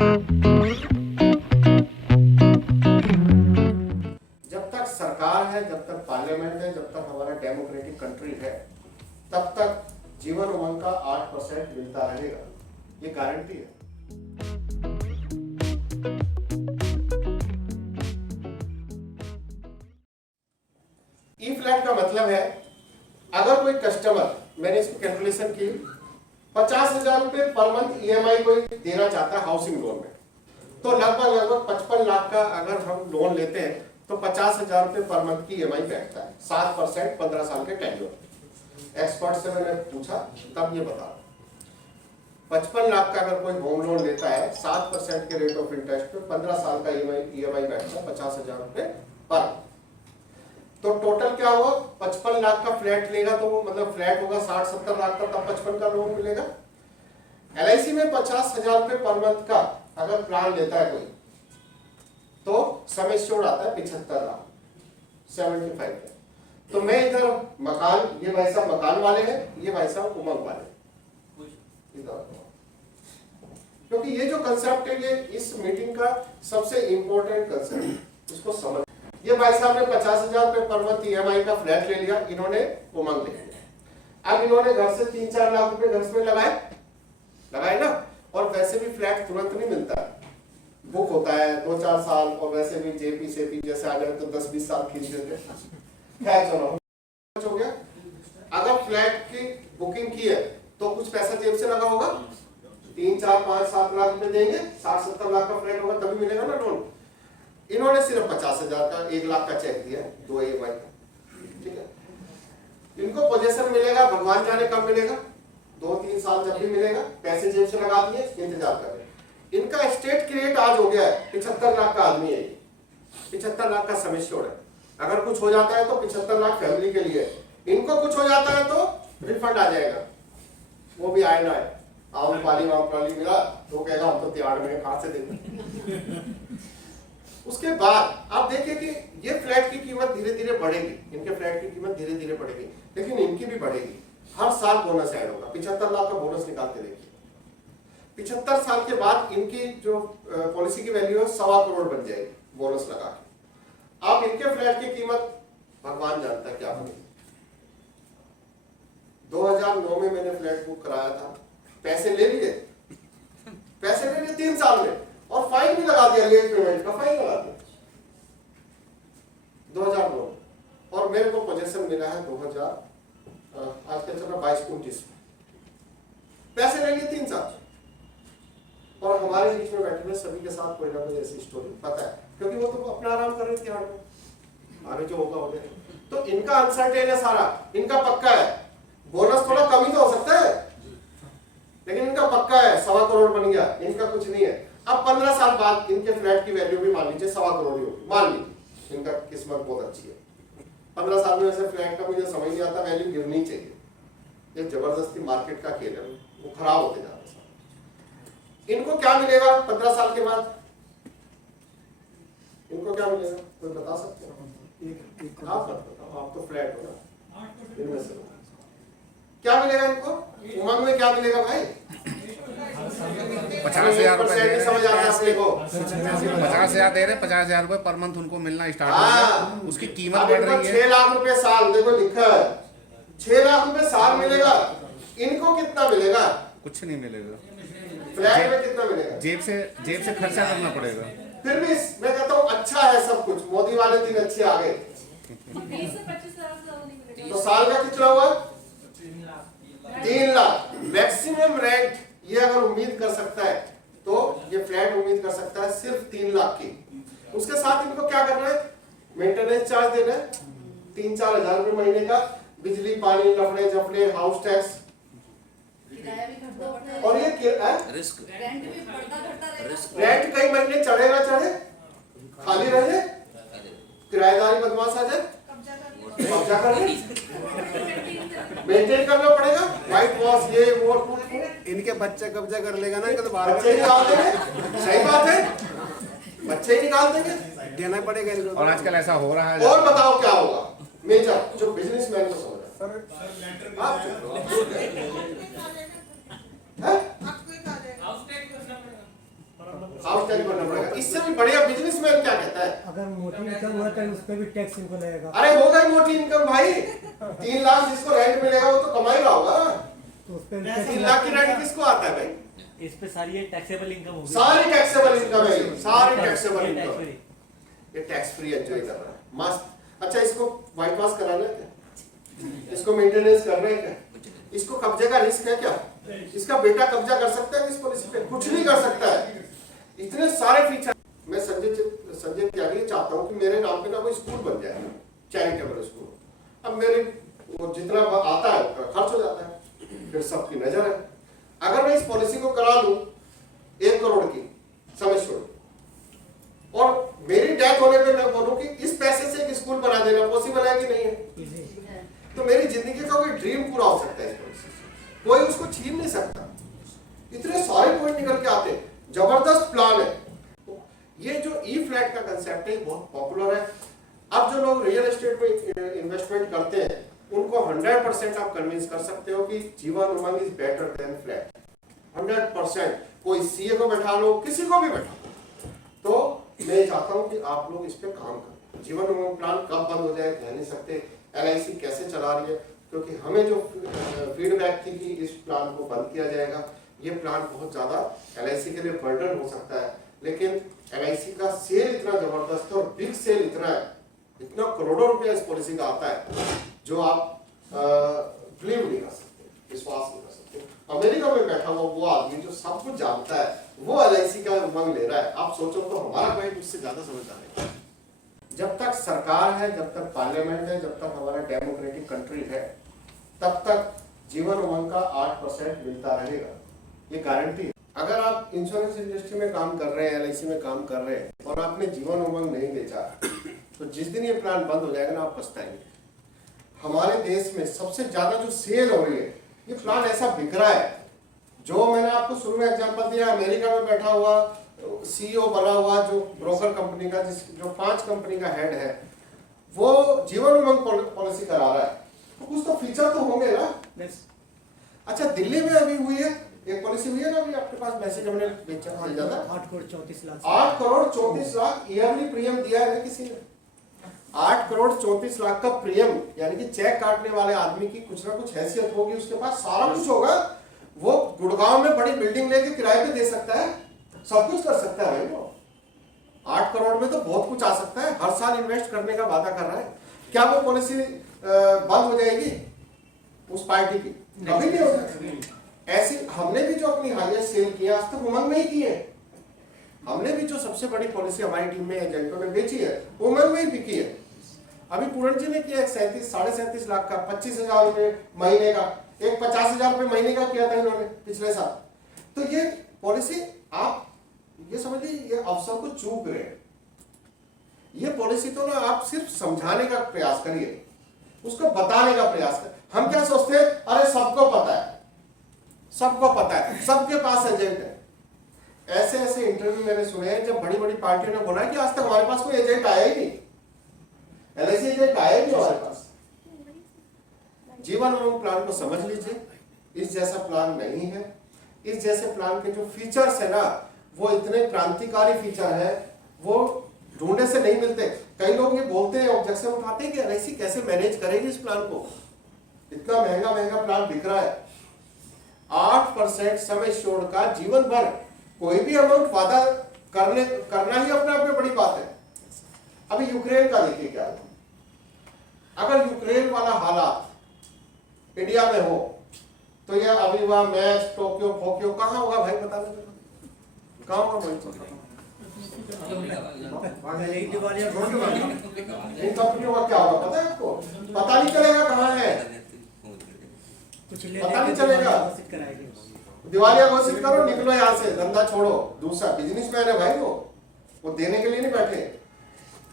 जब तक सरकार है, जब तक पार्लियामेंट है, जब तक हमारा डेमोक्रेटिक कंट्री है, तब तक जीवन उमंग का 8% मिलता रहेगा, ये गारंटी है। ई फ्लैट का मतलब है, अगर कोई कस्टमर, मैंने इसकी कैलकुलेशन की, 50,000 रुपए पर मंथ ईएमआई कोई देना चाहता है हाउसिंग लोन में, तो लगभग 55 लाख का अगर हम लोन लेते हैं तो 50,000 रुपए पर मंथ की ईएमआई बैठता है, 7% 15 साल के टेन्योर। एक्सपर्ट से मैंने पूछा तब ये बता, 55 लाख का अगर कोई होम लोन लेता है 7% के रेट ऑफ इंटरेस्ट पे 15 साल का ईएमआई बैठता है 50,000 रुपए पर। तो टोटल क्या हुआ, 55 लाख का फ्लैट लेगा तो वो मतलब फ्लैट होगा 60-70 लाख का, तब 55 का लोन मिलेगा। एलआईसी में 50,000 रुपए पर मंथ का अगर प्लान लेता है कोई, तो सम एश्योर्ड आता है 75 लाख, 75 लाख। तो मैं इधर मकान, ये भाई साहब मकान वाले हैं, ये भाई साहब उमंग वाले, क्योंकि ये जो कंसेप्ट है ये इस मीटिंग का सबसे इंपॉर्टेंट कंसेप्ट है, इसको समझ। ये भाई साहब ने 50,000 रुपए पर मंथ ईएमआई का फ्लैट ले लिया, इन्होंने उमंग ले लिया। अब इन्होंने घर से 3-4 लाख रुपए घर में लगाए ना, और वैसे भी फ्लैट तुरंत नहीं मिलता, बुक होता है 2-4 साल, और वैसे भी जेपी सेपी जैसे आ जाए तो 10-20 साल खींच देते। खैर चलो, हो गया। अगर फ्लैट की बुकिंग की है तो कुछ पैसा जेब से लगा होगा, 3-4-5-7 लाख रुपए देंगे, 60-70 लाख का फ्लैट होगा तभी मिलेगा ना लोन। इन्होंने सिर्फ 50,000 का 1 लाख का चेक दिया, 2 ईएमआई का, ठीक है। इनको पोजीशन मिलेगा, भगवान जाने कब मिलेगा, 2-3 साल जब भी मिलेगा, पैसे जेब से लगा दिए, इंतजार कर रहे। इनका स्टेट क्रिएट आज हो गया है, 75 लाख का आदमी है, 75 लाख का सम एश्योर्ड है। अगर कुछ हो जाता है तो 75 लाख फैमिली के लिए, इनको कुछ हो जाता है तो रिफंड आ जाएगा, वो भी आए ना आए। आमपाली मिला तो कहेगा हम तो त्याग में कहां से देंगे। उसके बाद आप देखिए कि ये फ्लैट की कीमत धीरे धीरे बढ़ेगी, इनके फ्लैट की कीमत धीरे धीरे बढ़ेगी, लेकिन इनकी भी बढ़ेगी। हर साल बोनस ऐड होगा, 75 लाख का बोनस निकालते देखिए, 75 साल के बाद इनकी जो पॉलिसी की वैल्यू है 1.25 करोड़ बन जाएगी बोनस लगा के। अब इनके फ्लैट की कीमत भगवान जानता है क्या बनेगी। 2009 में मैंने फ्लैट बुक कराया था, पैसे ले लिए 3 साल में, और फाइन भी लगा दिया, लेट पेमेंट का फाइन लगा दिया 2009, और मेरे को पोजीशन मिला है 2000 आज के चल रहा 22-29 में, पैसे ले लिए 3 साल। और हमारे बीच में बैठे हुए सभी के साथ कोई ना कोई ऐसी स्टोरी पता है, क्योंकि वो तो अपना आराम कर रहे थे, आगे जो होगा हो गया। तो इनका अनसर्टेन है सारा, इनका पक्का है, बोनस थोड़ा कम ही तो हो सकता है, लेकिन इनका पक्का है 1.25 करोड़ बन गया, इनका कुछ नहीं है। अब 15 साल बाद इनके फ्लैट की वैल्यू भी मान लीजिए 1.25 करोड़ ही होगी, मान लीजिए इनका किस्मत बहुत अच्छी है। 15 साल में वैसे फ्लैट का मुझे समझ नहीं आता, वैल्यू गिरनी चाहिए, ये जबरदस्ती मार्केट का खेल है, वो खराब होते जाता है। इनको क्या मिलेगा 15 साल के बाद, इनको क्या मिलेगा कोई बता सकते हो? आप बताओ, आप तो फ्लैट हो ना, इनमें से क्या मिलेगा इनको? उमंग में क्या मिलेगा भाई? 50,000 रुपए समझ आता है अपने को, 50,000 दे रहे, 50,000 रुपए पर मंथ उनको मिलना स्टार्ट हो गया, उसकी कीमत बढ़ रही है। 6 लाख रुपए साल, देखो लिखा है 6 लाख रुपए साल मिलेगा। इनको कितना मिलेगा? कुछ नहीं मिलेगा, फ्लैट में कितना मिलेगा? जेब से खर्चा करना पड़ेगा। फिर भी मैं कहता हूँ अच्छा है सब कुछ, मोदी वाले दिन अच्छे आ गए। तो साल का कितना हुआ? 3 लाख मैक्सिमम रेंट। ये अगर उम्मीद कर सकता है तो ये फ्लैट उम्मीद कर सकता है सिर्फ 3 लाख की। उसके साथ इनको क्या करना है? मेंटेनेंस चार्ज देना है 3-4 हजार रुपए महीने का, बिजली पानी लफड़े झफड़े, हाउस टैक्स, और ये रिस्क, रेंट कई महीने चढ़े ना चढ़े, खाली रहे, किराएदारी बदमाश आ जाए, कब्जा कर ले, मेंटेन करना पड़ेगा, व्हाइट वॉश ये वो, इनके बच्चे कब्जा कर लेगा ना, इनका तो बच्चे निकाल देंगे। सही बात है, बच्चे ही निकाल देंगे, देना पड़ेगा इनको। और आजकल ऐसा हो रहा है। और बताओ क्या होगा? मेजर जो बिजनेसमैन को समझ आप हाउस टैक्स भरना पड़ेगा। इससे भी बढ़िया बिजनेसमैन क्या कहता है, अगर मोटी इनकम हुआ तो उस पर भी टैक्स इनको लगेगा। अरे होगा ही मोटी इनकम भाई, 3 लाख जिसको रेंट मिलेगा वो तो कमाई रहा होगा। तो उस पर 3 लाख की रेंट किसको आता है भाई? इस पे सारी ये टैक्सेबल इनकम होगी। सारी टैक्सेबल इनकम है, सारी टैक्सेबल ये इनकम। tax free। ये टैक्स फ्री एंजॉय कर रहा है, मस्त। अच्छा इसको व्हाइट वॉश कराना है क्या? इसको मेंटेनेंस कर रहे हैं क्या? इसको कब्जे का रिस्क है क्या? इसका बेटा कब्जा कर सकता है इस पॉलिसी पे? कुछ नहीं कर सकता है। इतने सारे फीचर। मैं संजय त्यागी चाहता हूँ कि मेरे नाम पे ना कोई स्कूल बन जाए, चैरिटेबल स्कूल। अब मेरे वो जितना आता है उतना खर्च हो जाता है, फिर सबकी नजर है। अगर मैं इस पॉलिसी को करा लूं 1 करोड़ की समय छोड़, और मेरी डेथ होने पे मैं बोलूं कि इस पैसे से एक स्कूल बना देना पॉसिबल है कि नहीं है, तो मेरी जिंदगी का कोई ड्रीम पूरा हो सकता है इस पॉलिसी से। कोई उसको छीन नहीं सकता। इतने सारे पॉइंट निकल के आते हैं, जबरदस्त प्लान है। ये जो ई फ्लैट का कंसेप्ट है बहुत पॉपुलर है। अब जो लोग रियल एस्टेट में इन्वेस्टमेंट करते हैं उनको 100% आप कन्विंस कर सकते हो कि Jeevan Umang is better than flat. 100%। कोई सीए को बैठा लो, किसी को भी बैठा लो, तो मैं चाहता हूं कि आप लोग इस पे काम करें। जीवन उमंग प्लान कब बंद हो जाए कह नहीं सकते। एलआईसी कैसे चला रही है, क्योंकि हमें जो फीडबैक थी कि इस प्लान को बंद किया जाएगा, ये प्लान बहुत ज्यादा एलआईसी के लिए बर्डन हो सकता है। लेकिन एलआईसी का सेल इतना जबरदस्त है और बिग सेल इतना है, इतना करोड़ों रुपया इस पॉलिसी का आता है जो आप बिलीव नहीं कर सकते, विश्वास नहीं कर सकते। अमेरिका में बैठा हुआ वो आदमी जो सब कुछ जानता है वो एलआईसी का उमंग ले रहा है। आप सोचो तो हमारा क्लाइंट उससे ज्यादा समझदार है। जब तक सरकार है, जब तक पार्लियामेंट है, जब तक हमारा डेमोक्रेटिक कंट्री है, तब तक जीवन उमंग का 8% मिलता रहेगा, ये गारंटी है। अगर आप इंश्योरेंस इंडस्ट्री में काम कर रहे हैं, एलआईसी में काम कर रहे हैं और आपने जीवन उमंग नहीं बेचा, तो जिस दिन ये प्लान बंद हो जाएगा ना आप पछताएंगे। हमारे देश में सबसे ज्यादा जो सेल हो रही है, ये प्लान ऐसा बिक रहा है। जो मैंने आपको शुरू में एग्जांपल दिया, अमेरिका में बैठा हुआ सीईओ बना हुआ जो ब्रोकर कंपनी का, जो 5 कंपनी का हेड है, वो जीवन उमंग पॉलिसी करा रहा है, तो कुछ तो फीचर तो होंगे ना। अच्छा दिल्ली में अभी हुई है एक पॉलिसी हुई है ना, अभी आपके पास मैसेज हमने बेचा मिल जाता, 8 करोड़ 34 लाख 8 करोड़ 34 लाख ईयरली प्रीमियम दिया है किसी ने। 8 करोड़ 34 लाख का प्रीमियम, यानी कि चेक काटने वाले आदमी की कुछ ना कुछ हैसियत होगी, उसके पास सारा कुछ होगा। वो गुड़गांव में बड़ी बिल्डिंग लेके किराए पे दे सकता है, सब कुछ कर सकता है भाई। वो 8 करोड़ में तो बहुत कुछ आ सकता है। हर साल इन्वेस्ट करने का वादा कर रहा है। क्या वो पॉलिसी बंद हो जाएगी उस पार्टी की? कभी नहीं होगा। ऐसी हमने भी जो अपनी हाईएस्ट सेल किया आज तक उमंग नहीं की है। हमने भी जो सबसे बड़ी पॉलिसी हमारी टीम में एजेंटों ने बेची है उमंग में ही बिकी है। अभी पूरण जी ने किया 37.5 लाख का, 25,000 रुपए महीने का, एक 50,000 रुपए महीने का किया था इन्होंने पिछले साल। तो ये पॉलिसी आप ये समझिए, ये अफसर को चूक रहे हैं। ये पॉलिसी तो ना आप सिर्फ समझाने का प्रयास करिए, उसको बताने का प्रयास करिए। हम क्या सोचते हैं, अरे सबको पता है, सबको पता है, सबके पास एजेंट है। ऐसे ऐसे इंटरव्यू मैंने सुने हैं जब बड़ी बड़ी पार्टियों ने बोला कि आज तक हमारे पास कोई एजेंट आया ही नहीं, एलआईसी एजेंट आया ही नहीं हमारे पास। जीवन उमंग प्लान को समझ लीजिए, इस जैसा प्लान नहीं है। इस जैसे प्लान के जो फीचर्स है ना, वो इतने क्रांतिकारी फीचर है, वो ढूंढने से नहीं मिलते। कई लोग ये बोलते हैं, ऑब्जेक्शन उठाते हैं कि एलआईसी कैसे मैनेज करेगी इस प्लान को, इतना महंगा महंगा प्लान बिक रहा है। 8% सम एश्योर्ड का जीवन भर कोई भी अमाउंट वादा करना ही अपने आप में बड़ी बात है। अभी यूक्रेन का देखिए क्या है। अगर यूक्रेन वाला हालात इंडिया में हो तो यह अभी वह मैच टोक्यो फोक्यो कहां होगा भाई, बता दो कहां होगा भाई? इन कंपनियों का क्या होगा पता है आपको? पता नहीं चलेगा कहां है, पता नहीं चलेगा। दिवालिया घोषित करो, निकलो यहाँ से, धंधा छोड़ो। दूसरा बिजनेसमैन है भाई, वो देने के लिए नहीं बैठे।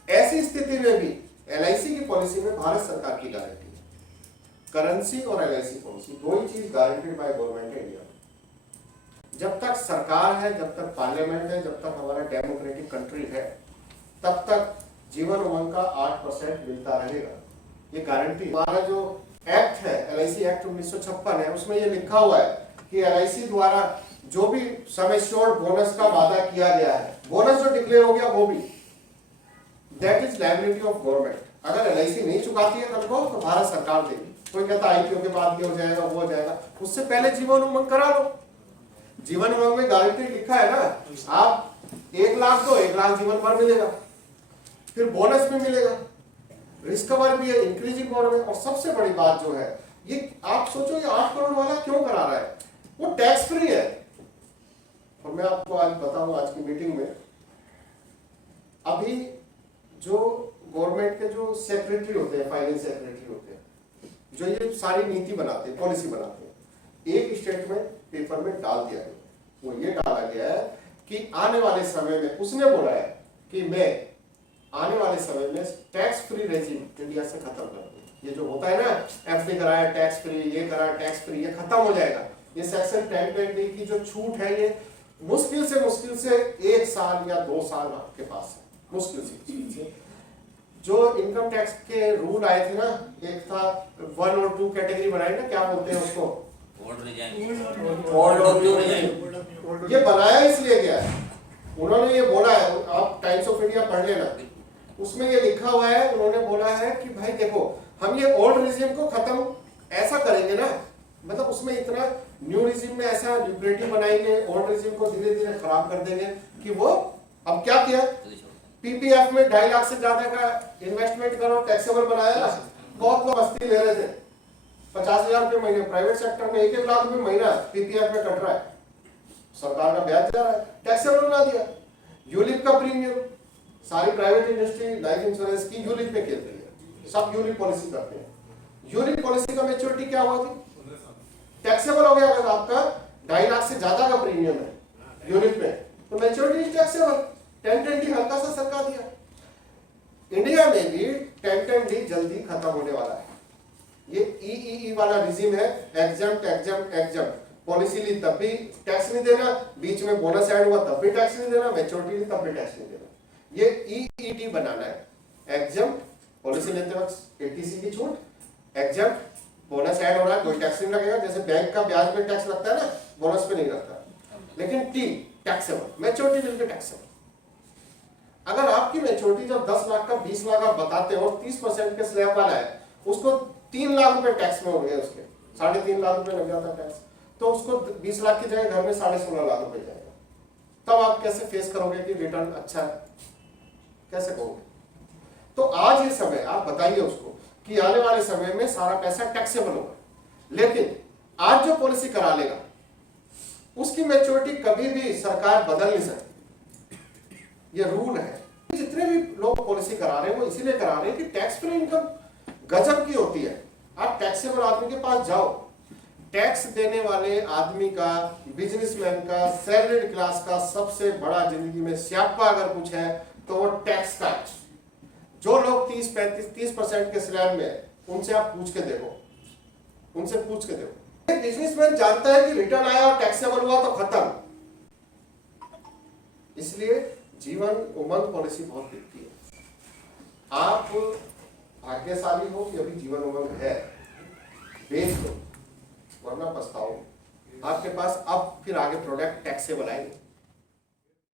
ऐसी स्थिति में भी एलआईसी की पॉलिसी में भारत सरकार की गारंटी है। करेंसी और एलआईसी पॉलिसी दो ही चीज गारंटेड बाय गवर्नमेंट इंडिया। जब तक सरकार है, जब तक पार्लियामेंट है, जब तक हमारा डेमोक्रेटिक कंट्री है, तब तक जीवन उमंग का 8% मिलता रहेगा, ये गारंटी। हमारा जो एक्ट है एलआईसी एक्ट 1956 है, उसमें ये लिखा हुआ है कि एलआईसी द्वारा जो भी सम एश्योर्ड बोनस का वादा किया गया है, बोनस जो डिक्लेयर हो गया वो भी, that is liability of government. अगर एलआईसी नहीं चुकाती है कल को तो भारत सरकार देगी। कोई कहता आईपीओ के बाद ये हो जाएगा वो हो जाएगा, उससे पहले जीवन उमंग करा लो। जीवन उमंग में गारंटी लिखा है ना, आप 1 लाख दो, 1 लाख जीवन भर मिलेगा, फिर बोनस भी मिलेगा, रिस्क कवर भी है, इंक्रीजिंग बोनस है। और सबसे बड़ी बात जो है, ये आप सोचो ये 8 करोड़ वाला क्यों करा रहा है, वो टैक्स फ्री है। और मैं आपको आज बताऊं, आज की मीटिंग में अभी जो गवर्नमेंट के जो सेक्रेटरी होते हैं, फाइनेंस सेक्रेटरी होते हैं, जो ये सारी नीति बनाते हैं, पॉलिसी बनाते हैं, एक स्टेटमेंट पेपर में डाल दिया है। वो ये डाला गया है कि आने वाले समय में, उसने बोला है कि मैं आने वाले समय में टैक्स फ्री रेजिम इंडिया से खत्म कर दूं। ये जो होता है ना, एफडी कराया टैक्स फ्री, ये कराया टैक्स फ्री, ये खत्म हो जाएगा। ये सेक्शन 10(10)(d) की जो छूट है, ये मुश्किल से 1 साल या 2 साल आपके पास है, मुश्किल से। जो इनकम टैक्स के रूल आए थे ना, एक था 1 और 2 कैटेगरी बनाई ना, क्या बोलते हैं उसको, ये बनाया इसलिए गया है, उन्होंने ये बोला है, आप टाइम्स ऑफ इंडिया पढ़ लेना, उसमें ये लिखा हुआ है, उन्होंने बोला है कि भाई देखो, हम ये ओल्ड रिजिम को खत्म ऐसा करेंगे ना, मतलब उसमें इतना न्यू रिजिम में ऐसा ल्यूक्रेटिव बनाएंगे, ओल्ड रिजिम को धीरे धीरे खराब कर देंगे कि वो, अब क्या किया, पीपीएफ में 2.5 लाख से ज्यादा का इन्वेस्टमेंट करो, टैक्सेबल बनाया ना। बहुत लोग मस्ती ले रहे थे, 50,000 रुपये महीने, प्राइवेट सेक्टर में 1-1 लाख रुपये महीना पीपीएफ में कट रहा है, सरकार का ब्याज जा रहा है, टैक्सेबल बना दिया। यूलिप का प्रीमियम, सारी प्राइवेट इंडस्ट्री लाइफ इंश्योरेंस की यूलिप में खेल रही है, सब यूलिप पॉलिसी करते हैं। यूलिप पॉलिसी का मैच्योरिटी क्या हुआ थी, टैक्सेबल हो गया। अगर आपका 2.5 लाख से ज्यादा का प्रीमियम है यूनिट में, तो मैच्योरिटी टैक्सेबल। 10(10)(d) हल्का सा सरका दिया। इंडिया में भी 10(10)(d) जल्दी खत्म होने वाला है। ये ईईई वाला रिजिम है, एग्जम्प्ट पॉलिसी ली तब भी टैक्स नहीं देना, बीच में बोनस ऐड हुआ तब भी टैक्स नहीं देना, मैच्योरिटी ली तब भी टैक्स नहीं देना। ये ईईटी बनाना है, एग्जम्प्ट पॉलिसी लेते वक्त 80C की छूट, एग्जम्प्ट बोनस ऐड हो रहा है कोई टैक्स नहीं लगेगा, जैसे बैंक का ब्याज में टैक्स लगता है ना, बोनस पे नहीं लगता, लेकिन टी टैक्सेबल, मैच्योरिटी मिलकर टैक्सेबल। अगर आपकी मैच्योरिटी जब 10 लाख का 20 लाख आप बताते हो, 30% के स्लैब वाला है, उसको 3 लाख रुपए टैक्स में हो गए, उसके 3.5 लाख रुपए लग जाता टैक्स, तो उसको 20 लाख की जगह घर में 16.5 लाख रुपए जाएगा। तब आप कैसे फेस करोगे कि रिटर्न अच्छा है, कैसे कहोगे? तो आज ये समय, आप बताइए उसको कि आने वाले समय में सारा पैसा टैक्सेबल होगा, लेकिन आज जो पॉलिसी करा लेगा उसकी मैच्योरिटी कभी भी सरकार बदल नहीं सकती, ये रूल है। जितने भी लोग पॉलिसी करा रहे हैं वो इसीलिए करा रहे हैं कि टैक्स फ्री इनकम गजब की होती है। आप टैक्सेबल आदमी के पास जाओ, टैक्स देने वाले आदमी का, बिजनेसमैन का, सैलरीड क्लास का सबसे बड़ा जिंदगी में स्यापा अगर कुछ है तो वो टैक्स का। जो लोग 30% के स्लैब में, उनसे आप पूछ के देखो, उनसे पूछ के देखो। बिजनेसमैन जानता है कि रिटर्न आया और टैक्सेबल हुआ तो खत्म। इसलिए जीवन उमंग पॉलिसी बहुत दिखती है। आप भाग्यशाली हो कि अभी जीवन उमंग है, बेच दो वरना पछताओ। आपके पास अब फिर आगे प्रोडक्ट टैक्सेबल आएंगे।